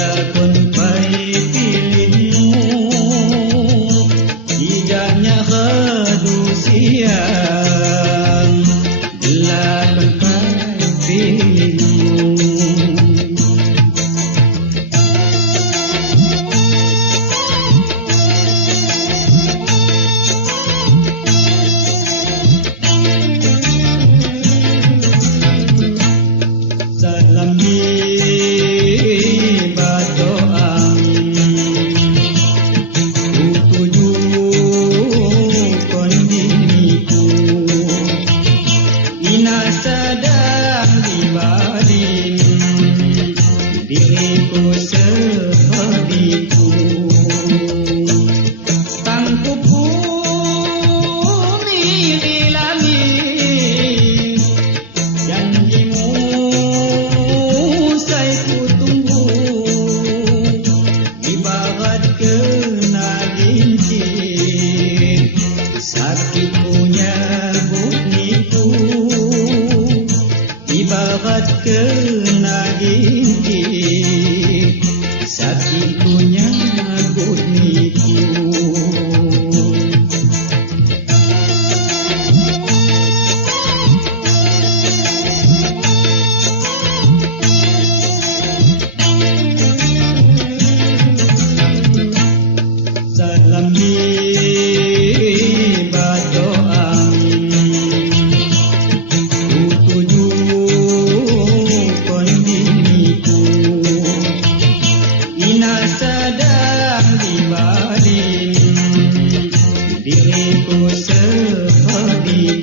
lakon pai pilihmu, tidaknya kedusian, lakon pai pilihmu. Salam hibat doang, ku tujukan diriku, ina sedang dibadin, diriku sepertiku. Tangkuku milih langit, janjimu saya ku tunggu, ibarat kena gincit, sakit punya bukniku, ibarat kena gincit, sakit punya bukniku. Salam hibat doang, ku tujukan diriku, ina sedang dibadin, diriku seperti